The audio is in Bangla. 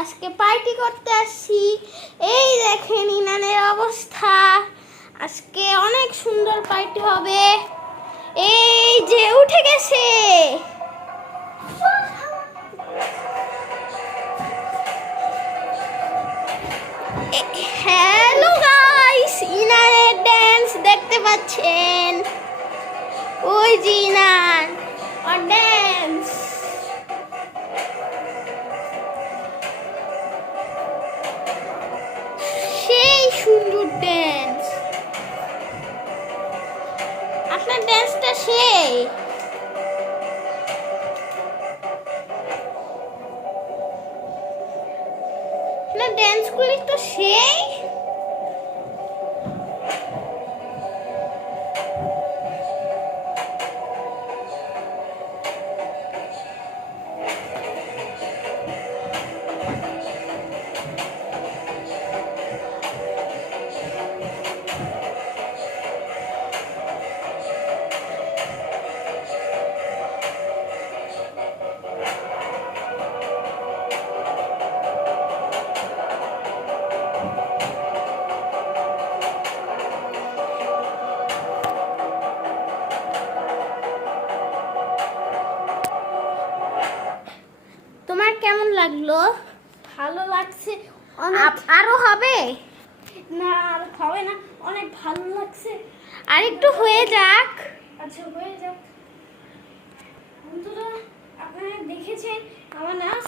আজকে পার্টি করতে আসছি। এই দেখেন ইনানের অবস্থা। আজকে অনেক সুন্দর পার্টি হবে। এই যে উঠে গেছে। হ্যালো গাইস, ইনানের ড্যান্স দেখতে পাচ্ছেন? ওই যে ইনান আর ড্যান্স। সেই সুন্দর ড্যান্স। আপনার ড্যান্সটা সেই। আপনার ড্যান্সগুলি তো সেই। তোমার কেমন লাগলো? ভালো লাগছে। আরো হবে? না, আর হবে না, অনেক ভালো লাগছে। আর একটু হয়ে যাক। আচ্ছা, হয়ে যাক। বন্ধুরা, আপনারা দেখেছেন আমার নাচ।